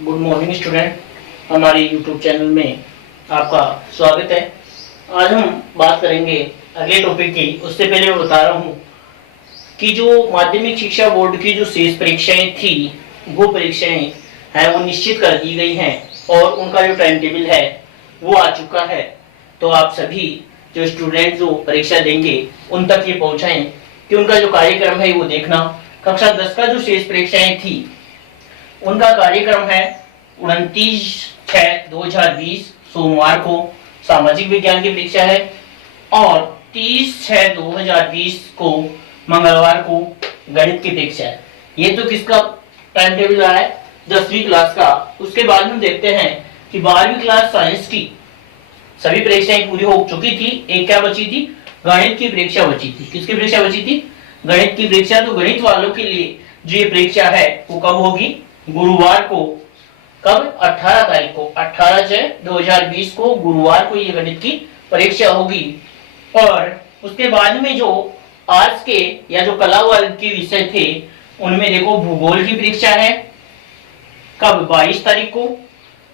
Good morning student. हमारे YouTube channel में आपका स्वागत है। आज हम बात करेंगे अगले टॉपिक की। उससे पहले मैं बता रहा हूँ कि जो माध्यमिक शिक्षा बोर्ड की जो शेष परीक्षाएं थी, वो परीक्षाएं हैं वो निश्चित कर दी गई हैं और उनका जो टाइम टेबल है वो आ चुका है। तो आप सभी जो स्टूडेंट जो परीक्षा देंगे उन तक ये पहुँचाएं कि उनका जो कार्यक्रम है वो देखना। कक्षा 10 का जो शेष परीक्षाएं थी उनका कार्यक्रम है 29/6/2020 सोमवार को सामाजिक विज्ञान की परीक्षा है और 30/6/2020 को मंगलवार को गणित की परीक्षा है। ये तो किसका टाइम टेबल रहा है? 10वीं क्लास का। उसके बाद हम देखते हैं कि 12वीं क्लास साइंस की सभी परीक्षाएं पूरी हो चुकी थी। एक क्या बची थी? गणित की परीक्षा बची थी। किसकी परीक्षा बची थी? गणित की परीक्षा। तो गणित वालों के लिए जो ये परीक्षा है वो कब होगी? गुरुवार को। कब? 18 तारीख को। 18/6/2020 को गुरुवार को ये गणित की परीक्षा होगी। और उसके बाद में जो आर्ट्स के या जो कला वर्ग के विषय थे उनमें देखो भूगोल की परीक्षा है। कब? 22 तारीख को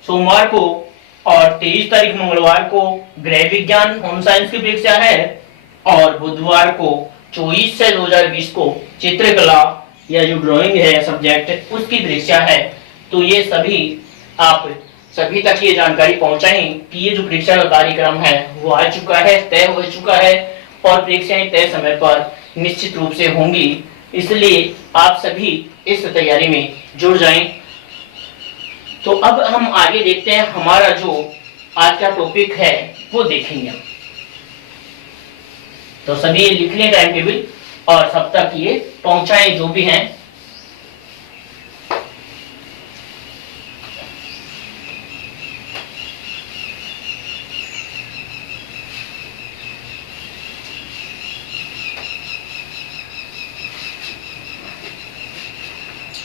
सोमवार को और 23 तारीख मंगलवार को गृह विज्ञान होम साइंस की परीक्षा है और बुधवार को 24/6/2020 को चित्रकला या जो ड्राइंग है सब्जेक्ट उसकी परीक्षा है। तो ये सभी आप सभी तक ये जानकारी पहुंचाएं कि ये जो परीक्षा का कार्यक्रम है वो आ चुका है, तय हो चुका है और परीक्षाएं तय समय पर निश्चित रूप से होंगी। इसलिए आप सभी इस तैयारी में जुड़ जाएं। तो अब हम आगे देखते हैं, हमारा जो आज का टॉपिक है वो देखेंगे। तो सभी ये लिख लें टाइम टेबल और सब तक ये पहुंचाएं जो भी हैं।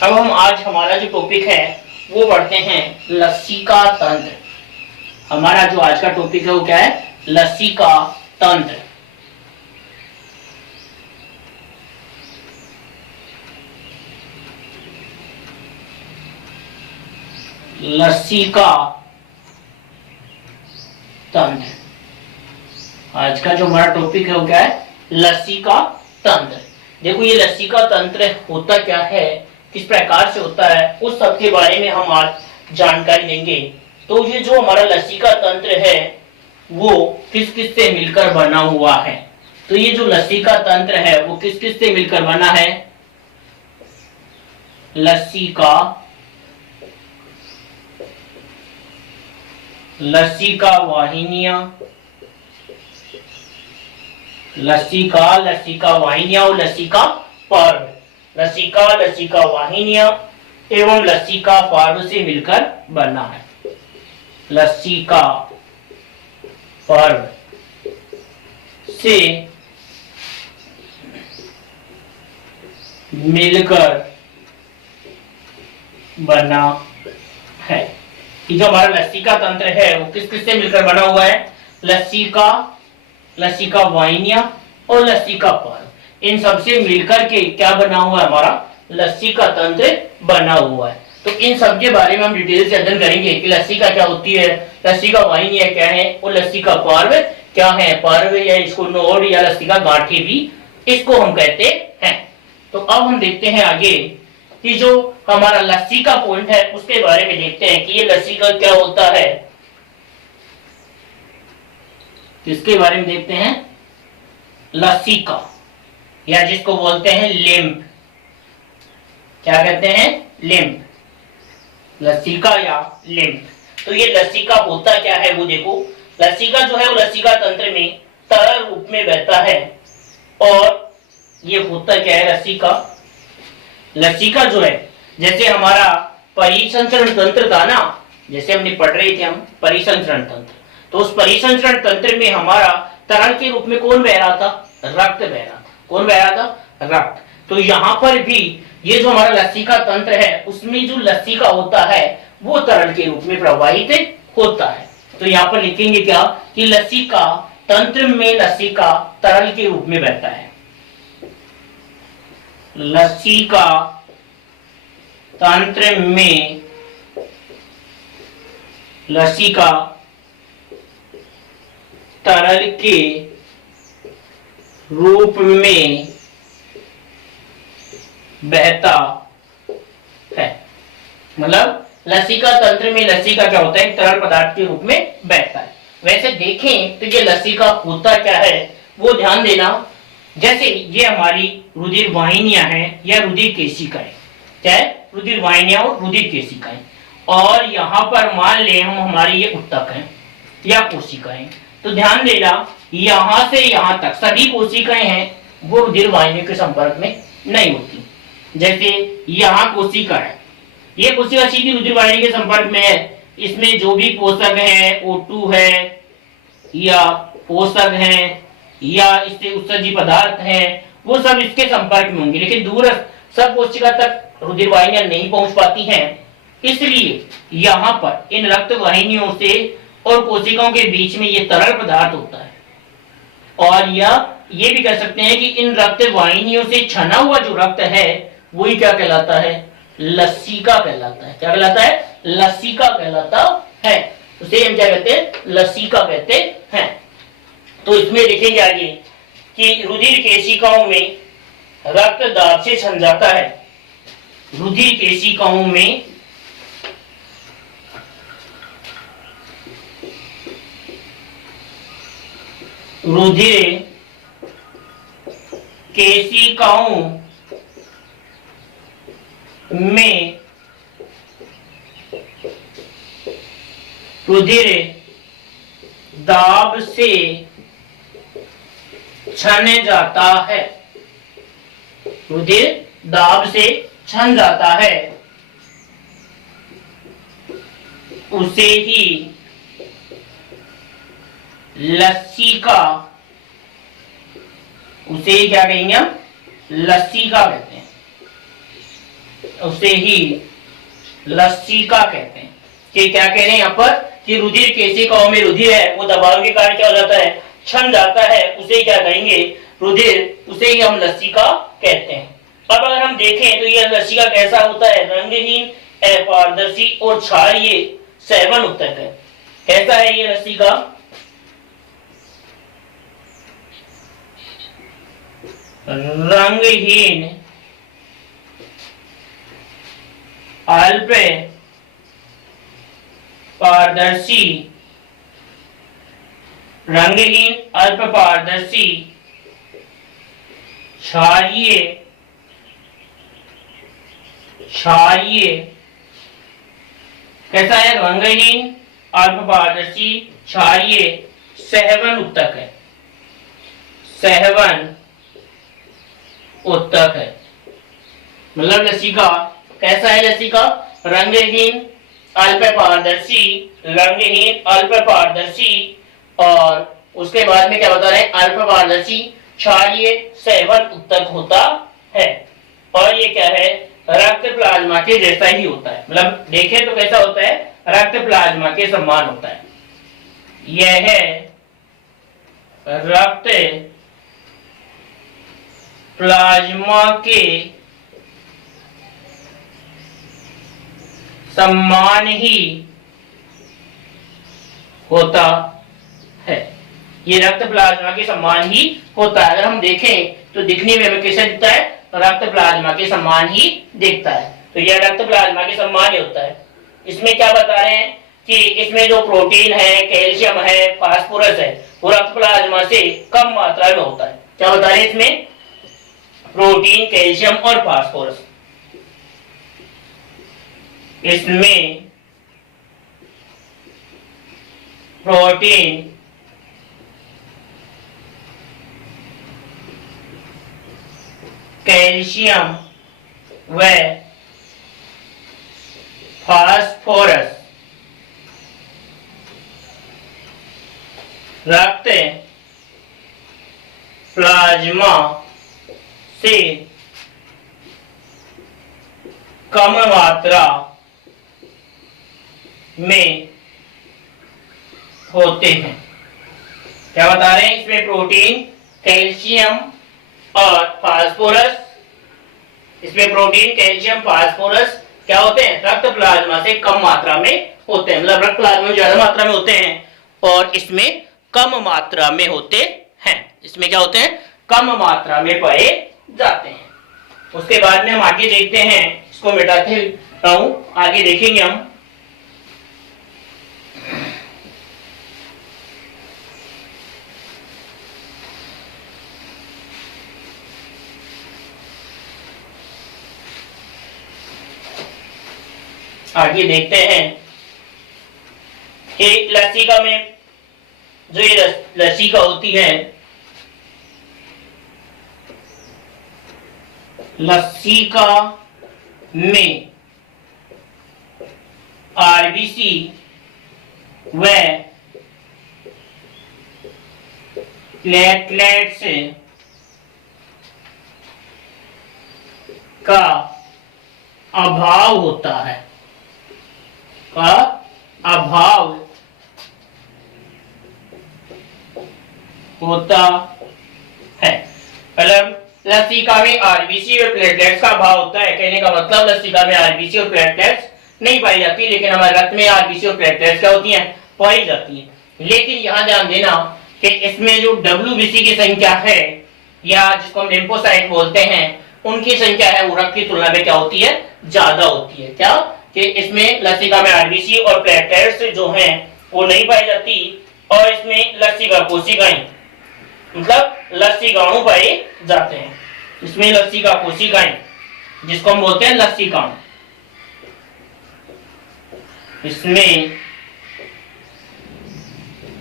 अब हम आज हमारा जो टॉपिक है वो पढ़ते हैं लसिका तंत्र। हमारा जो आज का टॉपिक है वो क्या है? लसिका तंत्र। लसिका तंत्र। आज का जो हमारा टॉपिक है वो क्या है? लसिका तंत्र। देखो ये लसिका तंत्र होता क्या है, किस प्रकार से होता है, उस सब के बारे में हम आज जानकारी लेंगे। तो ये जो हमारा लसिका तंत्र है वो किस किस से मिलकर बना हुआ है? तो ये जो लसिका तंत्र है वो किस किस से मिलकर बना है? लसिका वाहिनियां, लसिका वाहिनियां और लसिका पर्व। लसिका वाहिनियां एवं लसिका पर्व से मिलकर बना है। लसिका पर्व से मिलकर बना है। ये जो हमारा लसिका तंत्र है वो किस किस से मिलकर बना हुआ है? लसिका वाहिनियां और लसिका पर्व, इन सबसे मिलकर के क्या बना हुआ है? हमारा लसिका तंत्र बना हुआ है। तो इन सब के बारे में हम डिटेल से अध्ययन करेंगे कि लसिका क्या होती है, लसिका वाहिनियां क्या है और लसिका पर्व क्या है। पर्व या इसको नोड या लसिका गांठी भी इसको हम कहते हैं। तो अब हम देखते हैं आगे कि जो हमारा लसिका पॉइंट है उसके बारे में देखते हैं कि ये लसिका क्या होता है। इसके बारे में देखते हैं। लसिका या जिसको बोलते हैं लिम्फ, क्या कहते हैं? लिम्फ, लसिका या लिम्फ। तो ये लसिका होता क्या है वो देखो। लसिका जो है वो लसिका तंत्र में तरल रूप में बहता है। और ये होता क्या है? लसिका जो है जैसे हमारा परिसंचरण तंत्र था ना, जैसे हमने पढ़ रहे थे हम परिसंचरण तंत्र, तो उस परिसंचरण तंत्र में हमारा तरल के रूप में कौन बह रहा था? रक्त बह रहा था। कौन बह रहा था? रक्त। तो यहाँ पर भी ये जो हमारा लसिका तंत्र है उसमें जो लसिका होता है वो तरल के रूप में प्रवाहित होता है। तो यहाँ पर लिखेंगे क्या कि लसिका तंत्र में लसिका तरल के रूप में बहता है। लसिका तंत्र में लसिका तरल के रूप में बहता है। मतलब लसिका तंत्र में लसिका क्या होता है, तरल पदार्थ के रूप में बहता है। वैसे देखें तो ये लसिका होता क्या है वो ध्यान देना। जैसे ये हमारी रुधिर वाहिनियां हैं या रुधिर केशिकाएं, क्या है, रुधिर वाहिनियां और रुधिर केशिकाएं। और यहाँ पर मान ले हम हमारी ये उत्तक हैं या कोशिकाएं, तो ध्यान देना यहाँ से यहाँ तक सभी कोशिकाएं हैं वो रुधिर वाहिनियों के संपर्क में नहीं होती। जैसे यहाँ कोशिका है, ये कोशिका सीधी रुधिर वाहिनी के संपर्क में है, इसमें जो भी पोषक है O2 है या पोषक है या इससे उत्सर्जी पदार्थ हैं वो सब इसके संपर्क में होंगे, लेकिन दूरस्थ सब कोशिका तक रुधिर वाहिनियां नहीं पहुंच पाती हैं। इसलिए यहाँ पर इन रक्त वाहिनियों से और कोशिकाओं के बीच में ये तरल पदार्थ होता है। और ये भी कह सकते हैं कि इन रक्त वाहिनियों से छना हुआ जो रक्त है वही क्या कहलाता है, लसिका कहलाता है। क्या कहलाता है, लसिका कहलाता है। उसे हम क्या कहते हैं, लसिका कहते हैं। तो इसमें देखेंगे आगे कि रुधिर केशिकाओं में रक्त दाब से छन जाता है। रुधिर केशिकाओं में रुधिर केशिकाओं में रुधिर दाब से छन जाता है। रुधिर दाब से छन जाता है, उसे ही लसिका, उसे ही क्या कहेंगे हम, लसिका कहते हैं। उसे ही लसिका कहते हैं। कि क्या कह रहे हैं यहाँ पर कि रुधिर केशिकाओं में रुधिर है वो दबाव के कारण क्या हो जाता है, छन जाता है, उसे क्या कहेंगे, रुधिर, उसे ही हम लसिका कहते हैं। अब अगर हम देखें तो यह लसिका कैसा होता है, रंगहीन, अपारदर्शी और क्षारीय सैवन उत्तक है। कैसा है ये लसिका, रंगहीन, अल्प पारदर्शी, रंगहीन, अल्प पारदर्शी, क्षारीय, कैसा है, रंगहीन, अल्प पारदर्शी, क्षारीय सहवन उत्तक है। सहवन उत्तक है। मतलब लसिका कैसा है, लसिका रंगहीन, अल्प पारदर्शी, रंगहीन, अल्प पारदर्शी और उसके बाद में क्या बता रहे हैं, अल्प पारदर्शी, क्षारीय सहवन उत्तक होता है। और ये क्या है, रक्त प्लाज्मा के जैसा ही होता है। मतलब देखें तो कैसा होता है, रक्त प्लाज्मा के समान होता है। यह रक्त प्लाज्मा के समान ही होता है। ये रक्त प्लाज्मा के समान ही होता है। अगर हम देखें तो दिखने में हमें कैसे दिखता है, रक्त प्लाज्मा के समान ही दिखता है। तो यह रक्त प्लाज्मा के समान ही होता है। इसमें क्या बता रहे हैं कि इसमें जो प्रोटीन है, कैल्शियम है, फास्फोरस है, वो रक्त प्लाज्मा से कम मात्रा में होता है। क्या बता रहे हैं इसमें, प्रोटीन, कैल्शियम और फास्फोरस। इसमें प्रोटीन, कैल्शियम व फास्फोरस रक्त प्लाज्मा से कम मात्रा में होते हैं। क्या बता रहे हैं, इसमें प्रोटीन, कैल्शियम और फास्फोरस, इसमें प्रोटीन, कैल्शियम, फास्फोरस क्या होते हैं, रक्त प्लाज्मा से कम मात्रा में होते हैं, मतलब रक्त प्लाज्मा में ज्यादा मात्रा में होते हैं और इसमें कम मात्रा में होते हैं। इसमें क्या होते हैं? कम मात्रा में पाए जाते हैं। उसके बाद में हम आगे देखते हैं, इसको मिटाते रहूं, आगे देखेंगे हम। आगे देखते हैं कि लसिका में जो ये लसिका होती है, लसिका में आरबीसी व प्लेटलेट्स का अभाव होता है, का अभाव होता है। मतलब लसिका में आरबीसी और प्लेटलेट्स का अभाव होता है, कहने का मतलब लसिका में आरबीसी और प्लेटलेट्स नहीं पाई जाती, लेकिन हमारे रक्त में आरबीसी और प्लेटलेट्स क्या होती हैं? पाई जाती हैं। लेकिन यहां ध्यान देना कि इसमें जो डब्ल्यूबीसी की संख्या है, या जिसको हम लिम्फोसाइट बोलते हैं, उनकी संख्या है वो रक्त की तुलना में क्या होती है? ज्यादा होती है। क्या कि इसमें लसिका में आरबीसी और प्लेटलेट्स जो हैं वो नहीं पाई जाती, और इसमें लसिका कोशिकाएं, मतलब लसिकाणु पाए जाते हैं। इसमें लसिका कोशिकाएं, जिसको हम बोलते हैं लसिकाणु, इसमें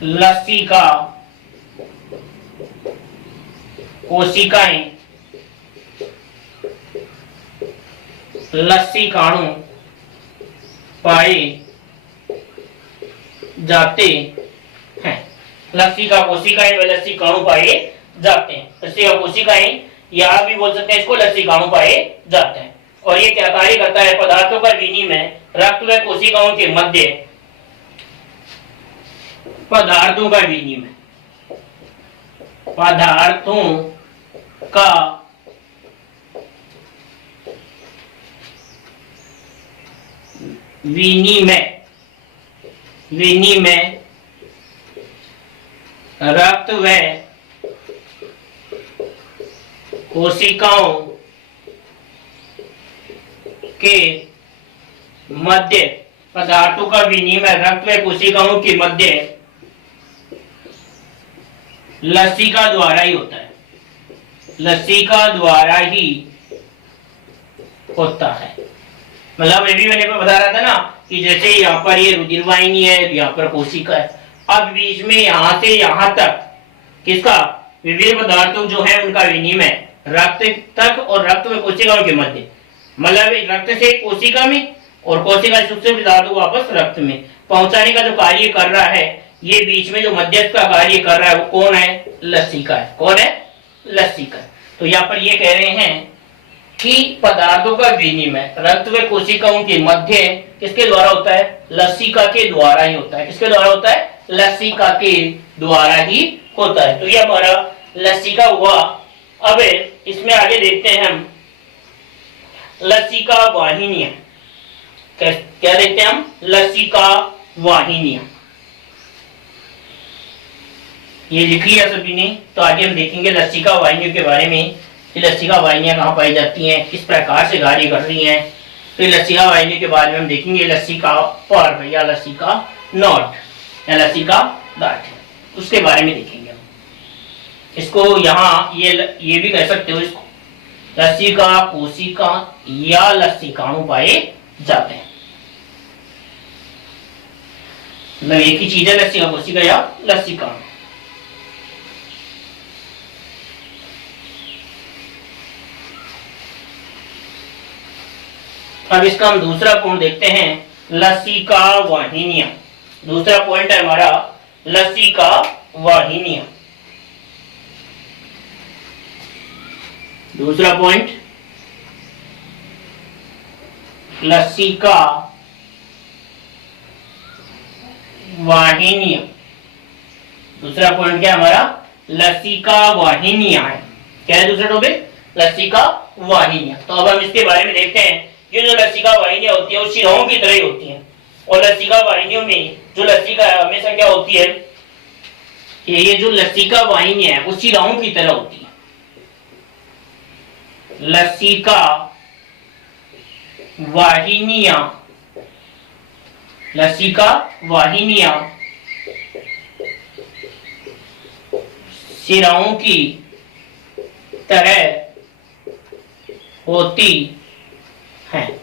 लसिका कोशिकाएं, लसिकाणु पाए जाते हैं। लसिका कोशिकाएं व लसिकाणु पाए जाते हैं। लसिका कोशिकाएं, या भी बोल सकते हैं इसको, लसिकाणु पाए जाते हैं। और ये क्या कार्य करता है? पदार्थों का विनिमय रक्त व कोशिकाओं के मध्य, पदार्थों का विनिमय, पदार्थों का विनिमय रक्त व कोशिकाओं के मध्य, पदार्थों का विनिमय रक्त व कोशिकाओं के मध्य लसिका द्वारा ही होता है। लसिका द्वारा ही होता है। मतलब ये भी मैंने बता रहा था ना कि जैसे यहाँ पर ये रुधिर वाहिनी है, यहाँ पर कोशिका है, अब बीच में यहाँ से यहाँ तक किसका? विभिन्न पदार्थों जो है उनका विनिमय रक्त तक और रक्त व कोशिकाओं के मध्य, मतलब रक्त से कोशिका में और कोशिका से सूक्ष्म पदार्थों को वापस रक्त में पहुंचाने का जो कार्य कर रहा है, ये बीच में जो मध्यस्थ का कार्य कर रहा है वो कौन है? लसिका है। कौन है? लसिका। तो यहाँ पर ये कह रहे हैं कि पदार्थों का विनिमय रक्त व कोशिकाओं के मध्य किसके द्वारा होता है? लसिका के द्वारा ही होता है। किसके द्वारा होता है? लसिका के द्वारा ही होता है। तो ये हमारा लसिका हुआ। अब इसमें आगे देखते हैं हम लसिका वाहिनियां। क्या देखते हैं हम? लसिका वाहिनियां। ये लिख लिया सभी ने, तो आगे हम देखेंगे लसिका वाहिनियों के बारे में कि लसिका वाहिनियां कहाँ पाई जाती हैं, किस प्रकार से कार्य कर रही हैं। फिर लसिका वाहिनी के बारे में हम देखेंगे लसिका पर्व या लसिका नॉट या लसिका गांठ, उसके बारे में देखेंगे हम। इसको यहाँ ये भी कह सकते हो, इसको लसिका कोशिका या लसिकाणु पाए जाते हैं। मतलब एक ही चीज है लसिका कोशिका या लसिकाणु। अब इसका हम दूसरा पॉइंट देखते हैं, लसिका वाहिनियां। दूसरा पॉइंट है हमारा लसिका वाहिनियां। दूसरा पॉइंट लसिका वाहिनियां। दूसरा पॉइंट क्या हमारा? लसिका वाहिनियां है। क्या है दूसरा टॉपिक? लसिका वाहिनियां। तो अब हम इसके बारे में देखते हैं। ये जो लसिका वाहिनियां होती है वो शिराओं की तरह ही होती हैं, और लसिका वाहिनियों में जो लसिका है हमेशा क्या होती है कि ये जो लसिका वाहिनियां है वो शिराओं की तरह होती है। लसिका वाहिनियां, लसिका वाहिनियां शिराओं की तरह होती हैं।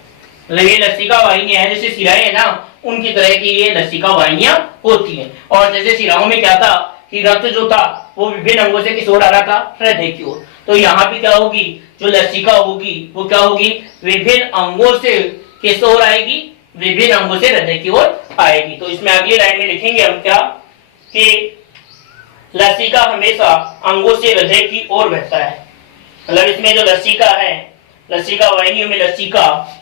मतलब ये लसिका वाहिनियां है, जैसे शिराएं है ना उनकी तरह की ये लसिका वाहिनियां होती हैं। और जैसे शिराओं में क्या था कि रक्त जो था वो विभिन्न अंगों से किस ओर आ रहा था, हृदय की ओर। तो यहाँ भी क्या होगी, जो लसिका होगी वो क्या होगी, विभिन्न अंगों से किस ओर आएगी, विभिन्न अंगों से हृदय की ओर आएगी। तो इसमें अगली लाइन में लिखेंगे हम क्या कि लसिका हमेशा अंगों से हृदय की ओर बहता है। मतलब इसमें जो लसिका है, लसिका वाहिनियों में लसिका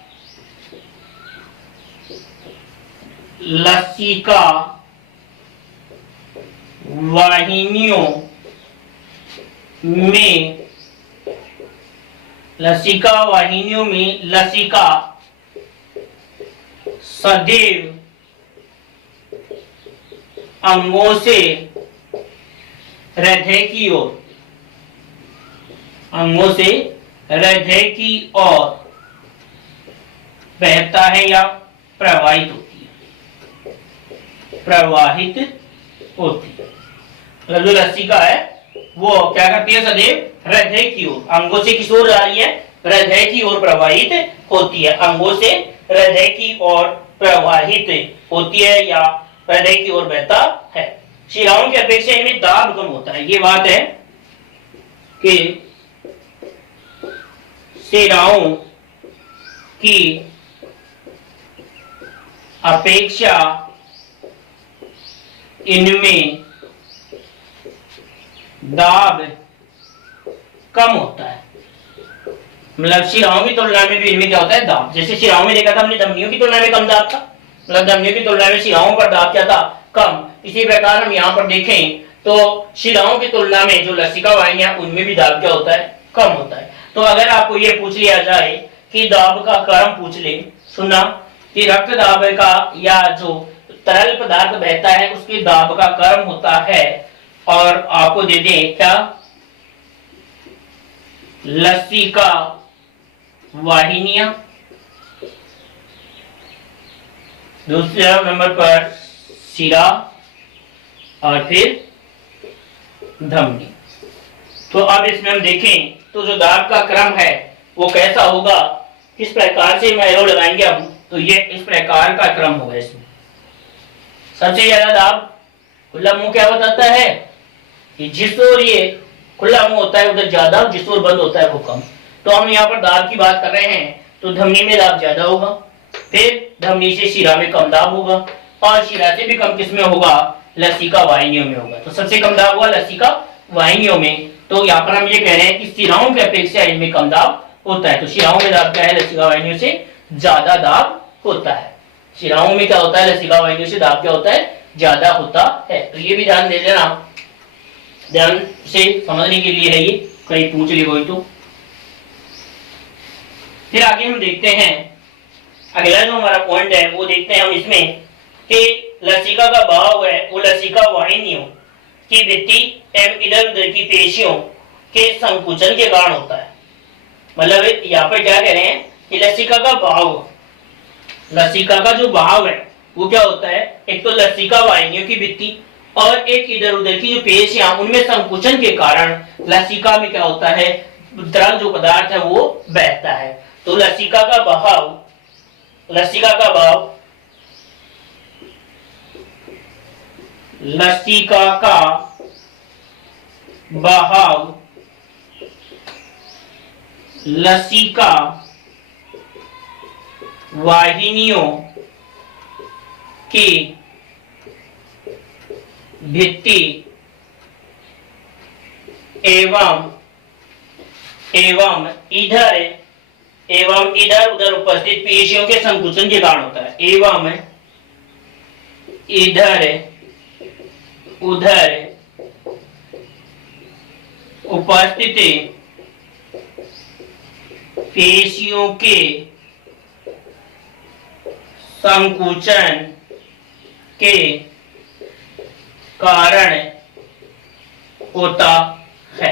वाहिनियों में लसिका सदैव अंगों से हृदय की ओर, अंगों से हृदय की ओर बहता है या प्रवाहित होती है, प्रवाहित होती है। मतलब जो लसिका है वो क्या करती है, सदैव हृदय की ओर, अंगों से किस ओर जा रही है, हृदय की ओर प्रवाहित होती है, अंगों से हृदय की ओर प्रवाहित होती है या हृदय की ओर बहता है। शिराओं की अपेक्षा इनमें दाब कम होता है। ये बात है कि शिराओं की अपेक्षा इनमें दाब कम होता है। मतलब शिराओं की तुलना में भी इनमें क्या होता है, दाब। जैसे शिराओं में देखा था हमने धमनियों की तुलना में कम दाब था, मतलब धमनियों की तुलना में शिराओं पर दाब क्या था, कम। इसी प्रकार हम यहाँ पर देखें तो शिराओं की तुलना में जो लसिका वाहिनियां उनमें भी दाब क्या होता है, कम होता है। तो अगर आपको ये पूछ लिया जाए कि दाब का क्रम पूछ ले, सुना कि रक्त दाब का या जो तरल पदार्थ बहता है उसके दाब का क्रम होता है, और आपको दे दें क्या, लसिका वाहिनियां, दूसरे नंबर पर शिरा और फिर धमनी। तो अब इसमें हम देखें तो जो दाब का क्रम है वो कैसा होगा, किस प्रकार से एरो लगाएंगे हम, तो ये इस प्रकार का क्रम होगा। इसमें सबसे ज्यादा दाब खुला मुंह क्या बताता है कि जिस ओर ये खुला मुंह होता है उधर ज्यादा, जिस ओर बंद होता है वो कम। तो हम यहाँ पर दाब की बात कर रहे हैं तो धमनी में दाब ज्यादा होगा, फिर धमनी से शिरा में कम दाब होगा, और शिरा से भी कम किसमें होगा, लसिका वाहिनियों में होगा। तो सबसे कम दाब हुआ लसिका वाहिनियों में। तो यहाँ पर हम ये कह रहे हैं कि शिराओं की अपेक्षा इनमें कम दाब होता है। तो शिराओं में दाब क्या है, लसिका वाहिनियों से ज्यादा दाब होता है। शिराओं में क्या होता है, लसिका वाहिनियों से दाब क्या होता है, ज्यादा होता है। तो ये भी ध्यान दे लेना, ध्यान से समझने के लिए है ये, कहीं पूछ ली कोई तो। फिर आगे हम देखते हैं अगला जो हमारा पॉइंट है वो देखते हैं हम इसमें कि लसिका का भाव है वो लसिका वाहिनियों की भित्ति एवं इधर उधर की पेशियों के संकुचन के कारण होता है। मतलब यहाँ पर क्या कह रहे हैं कि लसिका का भाव, लसिका का जो भाव है वो क्या होता है, एक तो लसिका वाहिनियों की भित्ति और एक इधर उधर की जो पेशियां उनमें संकुचन के कारण लसिका में क्या होता है, तरल जो पदार्थ है वो बहता है। तो लसिका का बहाव, लसिका का भाव, लसिका का बहाव लसिका वाहिनियों की भित्ति एवं इधर उधर उपस्थित पेशियों के संकुचन के कारण होता है। एवं इधर उधर उपस्थित पेशियों के संकुचन के कारण होता है।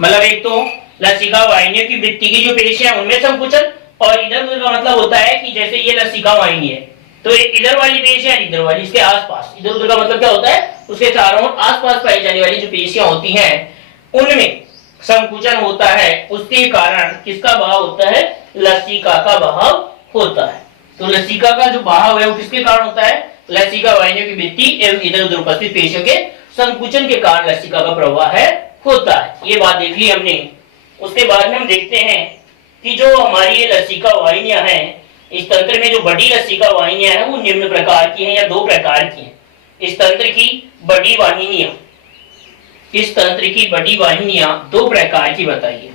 मतलब एक तो लसिका वाहिनियों की वृत्ति की जो पेशियां है उनमें संकुचन, और इधर उधर का मतलब होता है कि जैसे ये लसिका वाहिनी है तो एक इधर वाली पेशियां इधर वाली इसके आसपास, इधर उधर का मतलब क्या होता है उसके चारों ओर आसपास पाई जाने वाली जो पेशियां होती हैं उनमें संकुचन होता है, उसके कारण किसका बहाव होता है, लसिका का बहाव होता है। तो लसिका का जो बहाव है वो किसके कारण होता है, लसिका वाहिनियों की वृत्ति एवं इधर उधर उपस्थित पेशियों के संकुचन के कारण लसिका का प्रवाह है होता है। ये बात देख ली हमने। उसके बाद में हम देखते हैं कि जो हमारी ये लसिका वाहिनियां हैं, इस तंत्र में जो बड़ी लसिका वाहिनियां हैं वो निम्न प्रकार की हैं या दो प्रकार की हैं। इस तंत्र की बड़ी वाहिनियां, इस तंत्र की बड़ी वाहिनियां दो प्रकार की बताइए।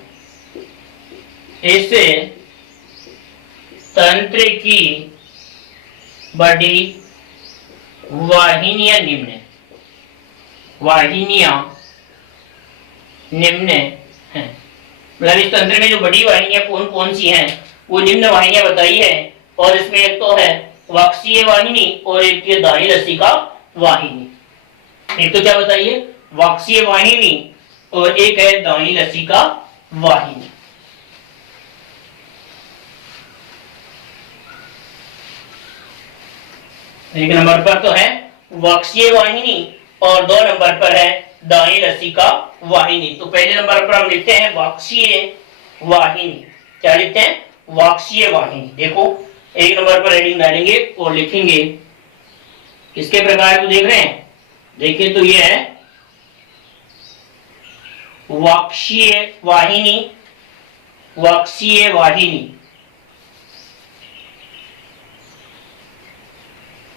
इससे तंत्र की बड़ी वाहिनियां निम्न, वाहिनियां निम्न हैं। मतलब इस तंत्र में जो बड़ी वाहिनियां कौन कौन सी हैं वो निम्न वाहिनियां बताई है, और इसमें एक तो है वाक्सीय वाहिनी और एक है दाई लसिका वाहिनी। एक तो क्या बताइए, वाक्सीय वाहिनी और एक है दाई लसिका वाहिनी। एक नंबर पर तो है वाक्सीय वाहिनी और दो नंबर पर है दाई लसिका वाहिनी। तो पहले नंबर पर हम लिखते हैं वाक्सीय वाहिनी। क्या लिखते हैं, वाक्सीय वाहिनी। देखो एक नंबर पर हेडिंग डालेंगे और लिखेंगे किसके प्रकार को देख रहे हैं, देखिए तो ये है वाक्सीय वाहिनी, वाक्सीय वाहिनी,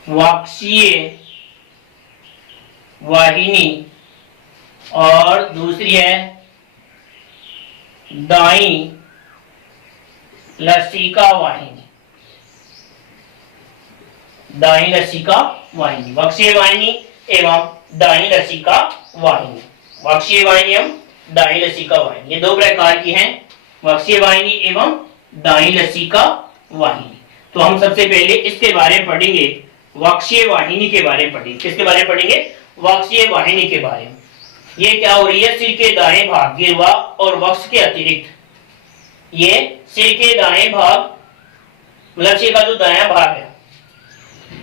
वाक्सीय वाहिनी, और दूसरी है दाई लसिका वाहिनी, दाई लसिका वाहिनी। वाक्सीय वाहिनी एवं दाई लसिका वाहिनी, वाक्सीय वाहिनी एवं दाई लसिका वाहिनी, ये दो प्रकार की हैं, वाक्सीय वाहिनी एवं दाई लसिका वाहिनी। तो हम सबसे पहले इसके बारे में पढ़ेंगे, वाक्सीय वाहिनी के बारे में पढ़ेंगे। किसके बारे में पढ़ेंगे, वाक्सीय वाहिनी के बारे में। ये क्या हो रही है, सिर के दाएं भाग गिरवा और वक्ष के अतिरिक्त, ये सिर के दाएं भाग मतलब सिर का जो दायां भाग है,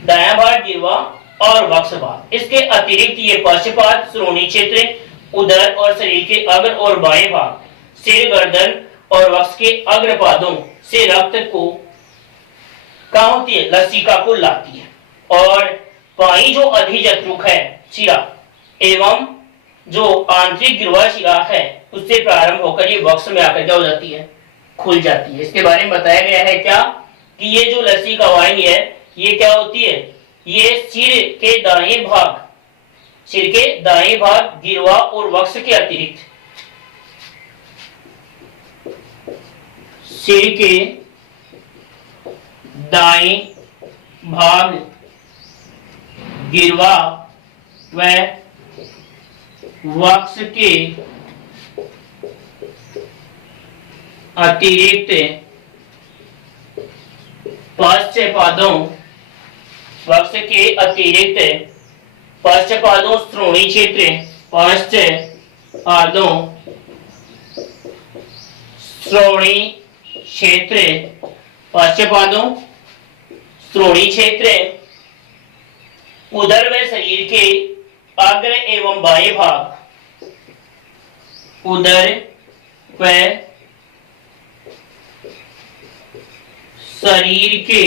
दायां भाग गिरवा और वक्ष भाग, इसके अतिरिक्त ये पक्षपात, श्रोणी क्षेत्र, उदर और शरीर के अग्र और बाएं भाग, सिर, गर्दन और वक्ष के अग्रपादों से रक्त को कहाँ होती है, लसिका को लाती है। और बाई जो अधिजत्रुक है शिरा एवं जो आंतरिक गिरवा शिरा है उससे प्रारंभ होकर ये वक्ष में आकर क्या हो जाती है, खुल जाती है। इसके बारे में बताया गया है क्या कि ये जो लसिका वाहिनी है ये क्या होती है, ये सिर के दाएं भाग, सिर के दाएं भाग गिरवा और वक्ष के अतिरिक्त, सिर के दाएं भाग गिरवा व वक्ष के अतिरिक्त पश्चपादों, वक्ष के अतिरिक्त पश्चपादों, श्रोणी क्षेत्र, पश्चपादों, श्रोणी क्षेत्र, पश्चपादों, श्रोणी क्षेत्र, उदर व शरीर के अग्र एवं बाएं भाग, उदर व शरीर के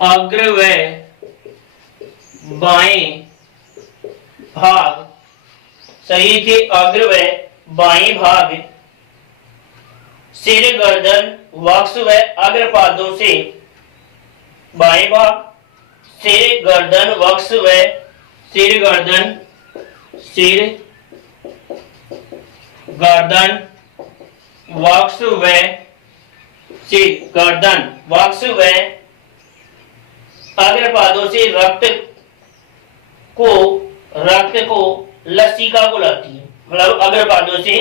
अग्र व बाएं भाग, शरीर के अग्र व बाएं भाग, सिर, गर्दन, वक्ष व अग्रपादों से बाएं भाग, सिर, गर्दन, वक्ष व सिर, गर्दन, सिर, गर्दन, वक्ष व सिर, गर्दन, वक्ष व अग्रपादों से रक्त को लसिका को लाती है। मतलब अग्रपादों से,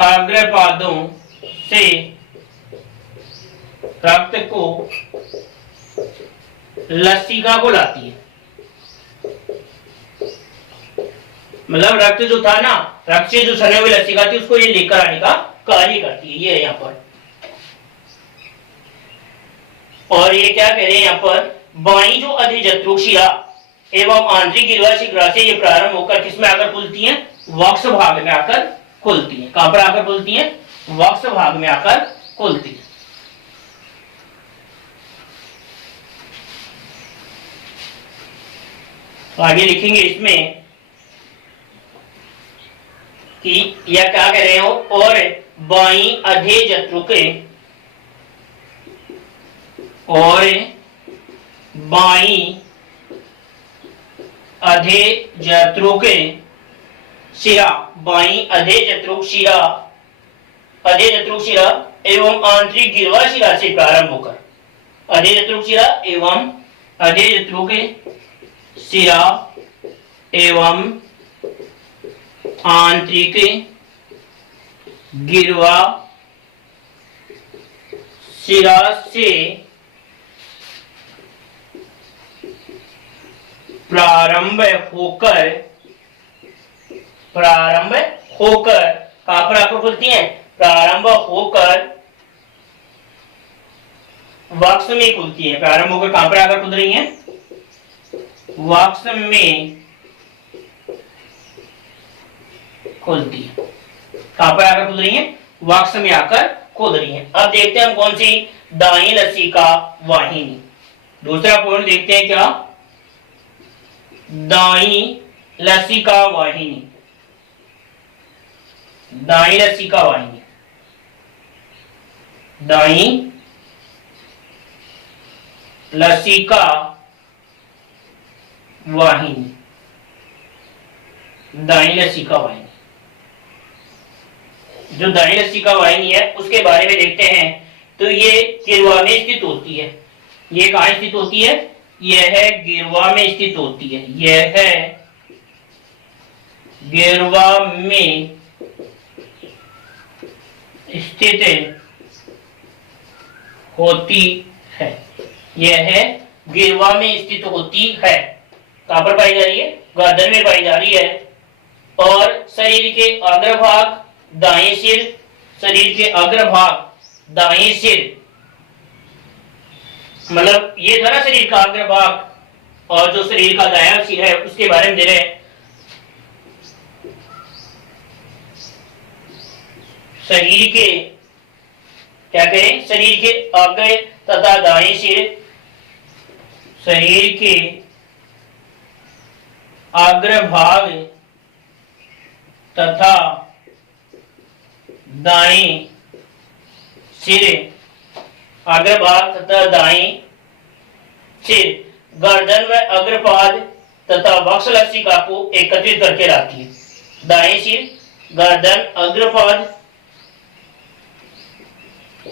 अग्रपादों से रक्त को लसिका को लाती है। मतलब रक्त जो था ना, रक्त से जो सने हुए लसिका थी उसको ये लेकर आने का कार्य करती है। ये है यहाँ पर। और ये क्या कह रहे हैं यहाँ पर, बाई जो अधिजत्रुक शिरा एवं आंतरिक गिरवा शिखरा से ये प्रारंभ होकर किसमें आकर खुलती हैं, वक्ष भाग में आकर खुलती हैं। कहां पर आकर खुलती हैं, वक्ष भाग में आकर खुलती हैं। आगे लिखेंगे इसमें कि यह क्या कह रहे हो, और बाई अधिजत्रुक और बाई अधिजत्रुक शिरा, बाई अधिजत्रुक शिरा, अधिजत्रुक शिरा एवं आंतरिक गिरवा शिरा से प्रारंभ होकर, अधिजत्रुक शिरा एवं अधिजत्रुक शिरा एवं आंतरिक गिरवा शिरा से प्रारंभ होकर कहां पर आकर खुलती हैं, प्रारंभ होकर वक्ष में खुलती है। प्रारंभ होकर कहां पर आकर खुल रही हैं, वक्ष में खुलती है। कहां पर आकर खुल रही हैं, वक्ष में आकर खुल रही हैं। अब देखते हैं हम कौन सी, दाई लसिका वाहिनी। दूसरा पॉइंट देखते हैं क्या, दाई लसिका वाहिनी, दाई लसिका वाहिनी, दाई लसिका वाहिनी, दाई लसिका वाहिनी। जो दाई लसिका वाहिनी है उसके बारे में देखते हैं। तो ये गिरवा में स्थित होती है। ये कहां स्थित होती है, यह है गिरवा में स्थित होती है। यह है गिरवा में स्थित होती है। यह है गिरवा में स्थित होती है। कहां पर पाई जा रही है, गर्दन में पाई जा रही है। और शरीर के अग्रभाग दाएं सिर, शरीर के अग्रभाग दाएं सिर, मतलब ये था ना शरीर का अग्रभाग, और जो शरीर का दायां सिर है उसके बारे में दे रहे हैं। शरीर के क्या करें, शरीर के अग्र तथा दाएं सिर, शरीर के अग्रभाग तथा दाएं सिर, अग्रभाग तथा दाएं सिर गर्दन व अग्रपाद तथा वक्ष लसिका को एकत्रित करके लाती है। दाएं सिर, गर्दन, अग्रपाद,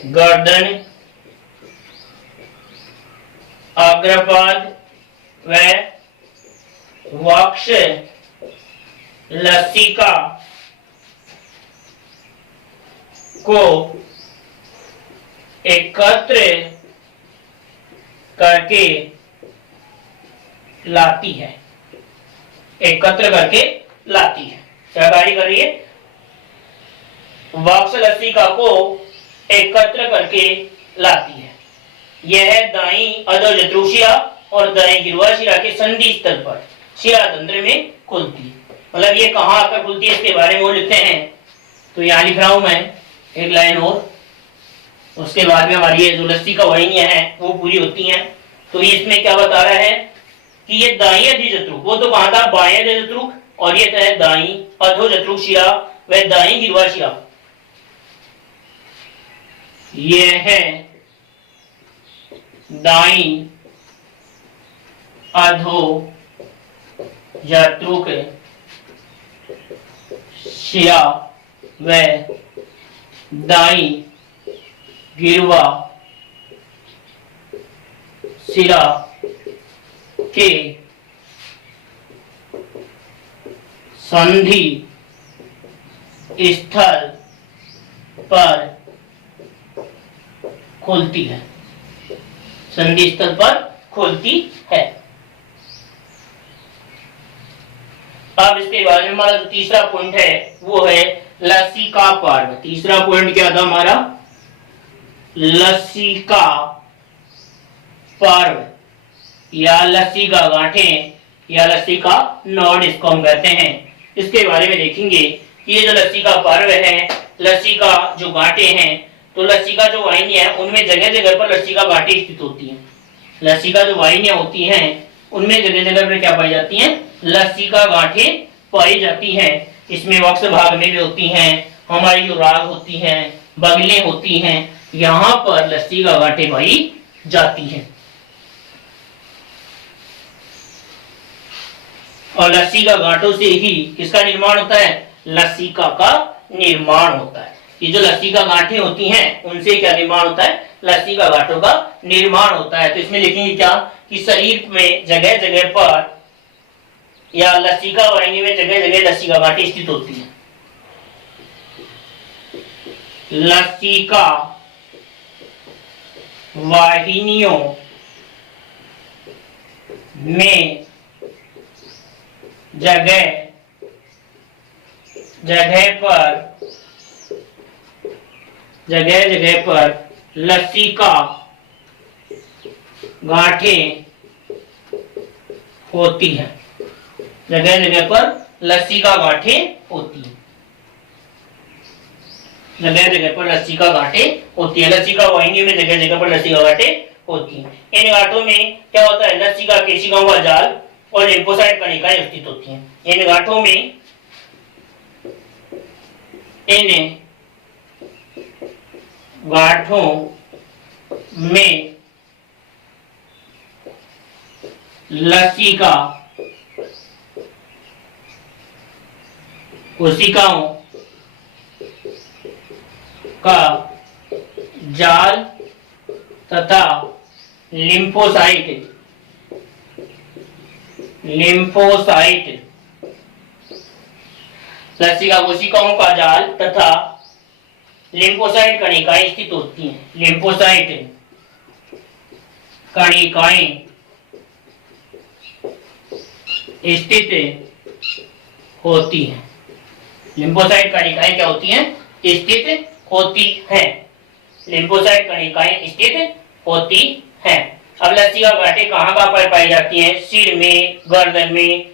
गर्दन, अग्रपाद व वक्ष लसिका को एकत्र करके लाती है। एकत्र करके लाती है, क्या कार्य कर रही है, वक्ष लसिका को एकत्र करके लाती है। यह दाई अधोजत्रुक शिरा और दाई गिरवा शिरा के संधि स्थल पर शिरा तंत्र में खुलती है। मतलब ये कहां आकर खुलती है इसके बारे में वो लिखते हैं। तो यहां लिख रहा हूं मैं एक लाइन और, उसके बाद में हमारी ये जो लसिका वाहिनियां हैं वो पूरी होती हैं। तो ये इसमें क्या बता रहा है कि ये दाई अधिजत्रुक, वो तो कहा था बाएं अधिजत्रुक, और ये है दाई अधोजत्रुक शिरा व दाई गिरवा शिरा। ये है दाई अधोजत्रुक शिरा व दाई गिरवा शिरा के संधि स्थल पर खोलती है, संधि स्थल पर खोलती है। अब इसके बाद में हमारा जो तीसरा पॉइंट है वो है लसिका पर्व। तीसरा पॉइंट क्या था हमारा? लसिका पर्व या लसिका गांठें या लसिका नोड इसको हम कहते हैं। इसके बारे में देखेंगे कि ये जो लसिका पर्व है, लसिका जो गांठें हैं, तो लसिका जो वाहिनियां हैं उनमें जगह जगह पर लसिका गांठें स्थित होती हैं। लसिका जो वाहिनियां होती हैं उनमें जगह जगह पर क्या पाई जाती हैं? लसिका गांठें पाई जाती हैं। इसमें वक्ष भाग में भी होती हैं, हमारी जो राग होती हैं, बगलें होती हैं, यहाँ पर लसिका गांठें पाई जाती हैं। और लसिका गांठों से ही किसका निर्माण होता है? लसिका का निर्माण होता है। ये जो लसिका गांठें होती हैं उनसे क्या निर्माण होता है? लसिका गांठों का निर्माण होता है। तो इसमें लिखेंगे क्या कि शरीर में जगह जगह पर या लसिका वाहिनी में जगह जगह लसिका गांठें स्थित होती हैं। लसिका वाहिनियों में जगह जगह पर लसिका गांठें होती हैं। जगह जगह पर लसिका गांठें होती हैं। जगह जगह पर लसिका गांठें होती है। लसिका वाहिनी में जगह जगह पर लसिका गांठें होती हैं। इन गांठों में क्या होता है? लसिका केशिकाओं का जाल और लिम्फोसाइट कणिकाएं स्थित होती हैं। इन गांठों में लसिका कोशिकाओं का जाल तथा लिम्फोसाइट लसिका कोशिकाओं का जाल तथा लिम्फोसाइट कणिकाएं स्थित होती हैं। लिम्फोसाइट कणिकाएं स्थित होती हैं। लिम्फोसाइट कणिकाएं क्या होती हैं? स्थित होती हैं। लिम्फोसाइट कणिकाएं स्थित होती हैं। अब लसिका गांठें कहाँ कहाँ पर पाई जाती हैं? सिर में, गर्दन में,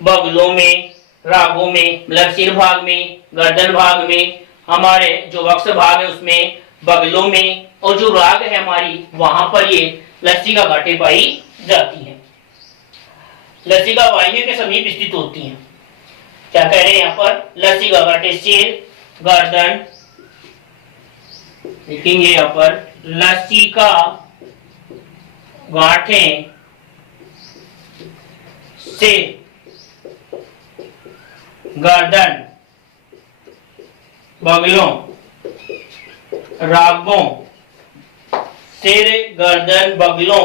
बगलों में, रागों में, मतलब सिर भाग में, गर्दन भाग में, हमारे जो वक्ष भाग है उसमें, बगलों में, और जो राग है हमारी वहां पर ये लसिका गांठें पाई जाती हैं। लसिका वाहिनियों के समीप स्थित होती हैं। क्या कह रहे हैं यहाँ पर? लसिका गांठें सिर, गर्दन, लिखेंगे यहाँ पर लसिका गांठें सिर, गर्दन, बगलों, रागों, सिर, गर्दन, बगलों,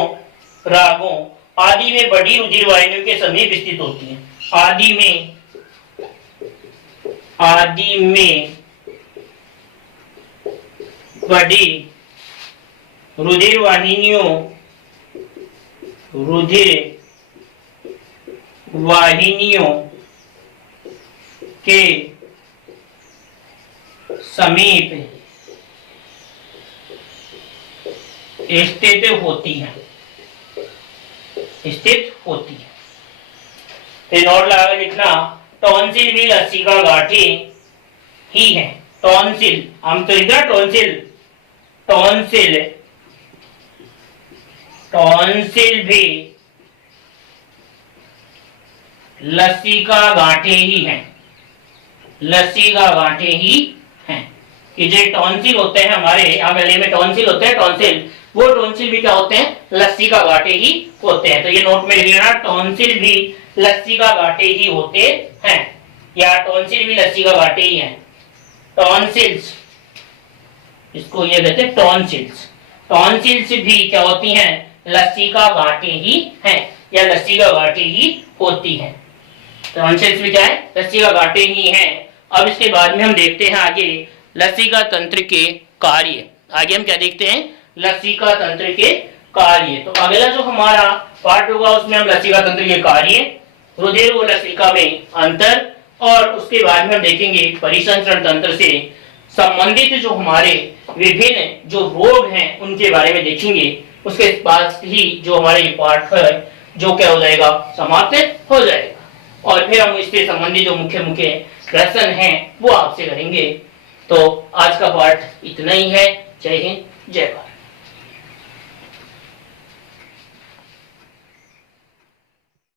रागों आदि में बड़ी रुधिर वाहिनियों के समीप स्थित होती हैं। आदि में बड़ी रुधिर वाहिनियों के समीप स्थित होती है। तो नोट लगा लिखना, टॉन्सिल भी लसिका गांठें ही है। टॉन्सिल हम तो लिखा टॉन्सिल भी लसिका गांठें ही हैं। लसिका गांठें ही हैं। कि जो टॉन्सिल होते हैं हमारे यहाँ गले में टॉन्सिल होते हैं, वो टॉन्सिल भी क्या होते हैं? लसिका गांठें ही होते हैं। तो ये नोट में लिख लेना, टॉन्सिल भी लसिका गांठें ही होते हैं, या टॉन्सिल भी लसिका गांठें ही हैं। टॉन्सिल्स, इसको ये कहते हैं टॉन्सिल्स। टॉन्सिल्स भी क्या होती हैं? लसिका गांठें ही हैं, या लसिका गांठें ही होती हैं। टॉन्सिल्स भी क्या है? लसिका गांठें ही हैं। अब इसके बाद में हम देखते हैं आगे लसिका तंत्र के कार्य। आगे हम क्या देखते हैं? लसिका तंत्र के कार्य। तो अगला जो हमारा पार्ट होगा उसमें हम लसिका तंत्र के कार्य, रुधिर व लसिका में अंतर, और उसके बाद में हम देखेंगे परिसंचरण तंत्र से संबंधित जो हमारे विभिन्न जो रोग हैं उनके बारे में देखेंगे। उसके बाद ही जो हमारे ये पार्ट है जो क्या हो जाएगा, समाप्त हो जाएगा, और फिर हम इससे संबंधित जो मुख्य मुख्य प्रश्न हैं वो आपसे करेंगे। तो आज का पार्ट इतना ही है। जय हिंद, जय भारत।